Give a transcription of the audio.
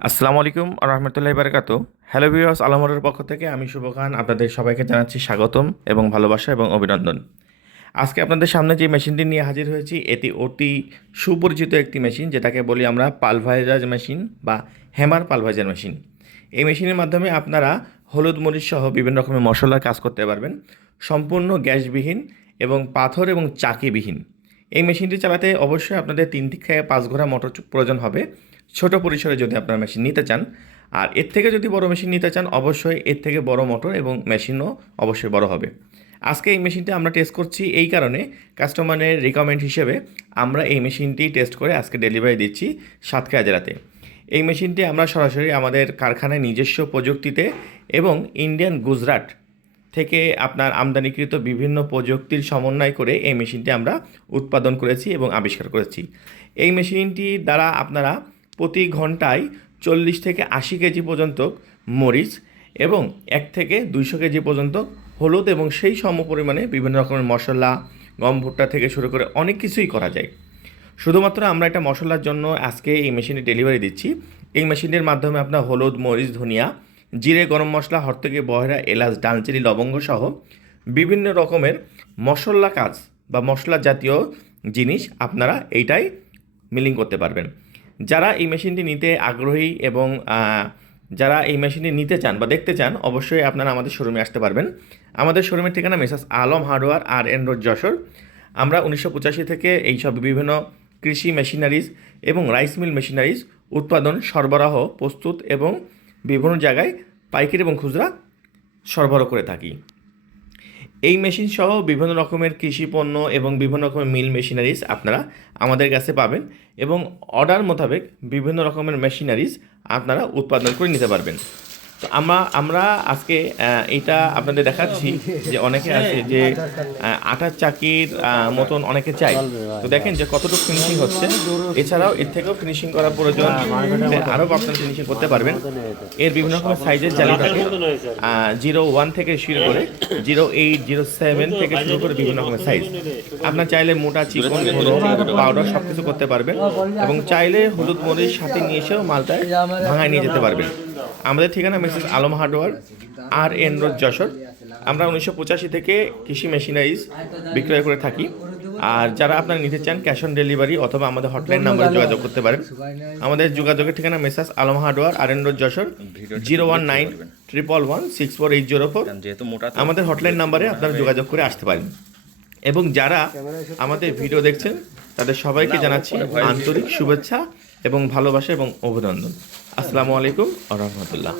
আসসালামু আলাইকুম রহমতুল্লাহি বারাকাতু। হ্যালো ভিউয়ার্স, আলমরের পক্ষ থেকে আমি শুভ খান আপনাদের সবাইকে জানাচ্ছি স্বাগতম এবং ভালোবাসা এবং অভিনন্দন। আজকে আপনাদের সামনে যে মেশিনটি নিয়ে হাজির হয়েছি এটি অতি সুপরিচিত একটি মেশিন, যেটাকে বলি আমরা পালভাইজার মেশিন বা হ্যামার পালভাইজার মেশিন। এই মেশিনের মাধ্যমে আপনারা হলুদ মরিচ সহ বিভিন্ন রকমের মশলার কাজ করতে পারবেন, সম্পূর্ণ গ্যাসবিহীন এবং পাথর এবং চাকিবিহীন। এই মেশিনটি চালাতে অবশ্যই আপনাদের 3 থেকে 5 ঘোড়া মোটর প্রয়োজন হবে, ছোট পরিসরে যদি আপনারা মেশিন নিতে চান। আর এর থেকে যদি বড় মেশিন নিতে চান, অবশ্যই এর থেকে বড় মোটর এবং মেশিনও অবশ্যই বড় হবে। আজকে এই মেশিনটি আমরা টেস্ট করছি এই কারণে, কাস্টমারের রিকমেন্ড হিসেবে আমরা এই মেশিনটি টেস্ট করে আজকে ডেলিভারি দিচ্ছি সাতক্ষীরা জেলাতে। এই মেশিনটি আমরা সরাসরি আমাদের কারখানায় নিজস্ব প্রযুক্তিতে এবং ইন্ডিয়ান গুজরাট থেকে আপনার আমদানিকৃত বিভিন্ন প্রযুক্তির সমন্বয় করে এই মেশিনটি আমরা উৎপাদন করেছি এবং আবিষ্কার করেছি। এই মেশিনটির দ্বারা আপনারা প্রতি ঘন্টায় 40 থেকে 80 কেজি পর্যন্ত মরিচ এবং 1 থেকে 200 কেজি পর্যন্ত হলুদ এবং সেই সম পরিমাণে বিভিন্ন রকমের মশলা, গম ভুট্টা থেকে শুরু করে অনেক কিছুই করা যায়। শুধুমাত্র আমরা একটা মশলার জন্য আজকে এই মেশিনে ডেলিভারি দিচ্ছি। এই মেশিনের মাধ্যমে আপনার হলুদ, মরিচ, ধনিয়া, জিরে, গরম মশলা, হরতকি, বহেরা, এলাচ, দালচিনি, লবঙ্গ সহ বিভিন্ন রকমের মশলা কাজ বা মশলা জাতীয় জিনিস আপনারা এইটাই মিলিং করতে পারবেন। যারা এই মেশিনটি নিতে আগ্রহী এবং যারা এই মেশিনটি নিতে চান বা দেখতে চান, অবশ্যই আপনারা আমাদের শোরুমে আসতে পারবেন। আমাদের শোরুমের ঠিকানা messrs Alam hardware, আর.এন. Road, Jessore. আমরা 1985 থেকে এইসব বিভিন্ন কৃষি মেশিনারিজ এবং রাইস মিল মেশিনারিজ উৎপাদন, সরবরাহ, প্রস্তুত এবং বিভিন্ন জায়গায় পাইকারি এবং খুচরা সরবরাহ করে থাকি। এই মেশিন সহ বিভিন্ন রকমের কৃষি পণ্য এবং বিভিন্ন রকমের মিল মেশিনারিজ আপনারা আমাদের কাছে পাবেন এবং অর্ডার মোতাবেক বিভিন্ন রকমের মেশিনারিজ আপনারা উৎপাদন করে নিতে পারবেন। তো আমরা আজকে এইটা আপনাদের দেখাচ্ছি যে অনেকে আছে যে আটার চাকির মতন অনেকে চাই। তো দেখেন যে কতটুকু ফিনিশিং হচ্ছে। এছাড়াও এর থেকেও ফিনিশিং করার প্রয়োজন, আরও আপনারা ফিনিশিং করতে পারবেন। এর বিভিন্ন রকমের সাইজের জালি থাকে, 01 থেকে শুরু করে 08, 07 থেকে শুরু করে বিভিন্ন রকমের সাইজ। আপনার চাইলে মোটা, চিকন, ঘন, পাউডার সব কিছু করতে পারবেন এবং চাইলে হলুদ মরিচ সাথে নিয়ে এসেও মালটায় ভাঙায় নিয়ে যেতে পারবেন। আমাদের ঠিকানা messrs Alam hardware, আর.এন. Road, Jessore. আমরা 1985 থেকে কৃষি মেশিনারিজ বিক্রয় করে থাকি। আর যারা আপনারা নিতে চান, ক্যাশ অন ডেলিভারি অথবা আমাদের হটলাইন নাম্বারে যোগাযোগ করতে পারেন। আমাদের যোগাযোগের ঠিকানা messrs Alam hardware, আর.এন. Road, Jessore, 01911164804। আমাদের হটলাইন নাম্বারে আপনারা যোগাযোগ করে আসতে পারেন। এবং যারা আমাদের ভিডিও দেখছেন তাদের সবাইকে জানাচ্ছি আন্তরিক শুভেচ্ছা এবং ভালোবাসা এবং অভিনন্দন। আসসালামু আলাইকুম ওয়া রাহমাতুল্লাহ।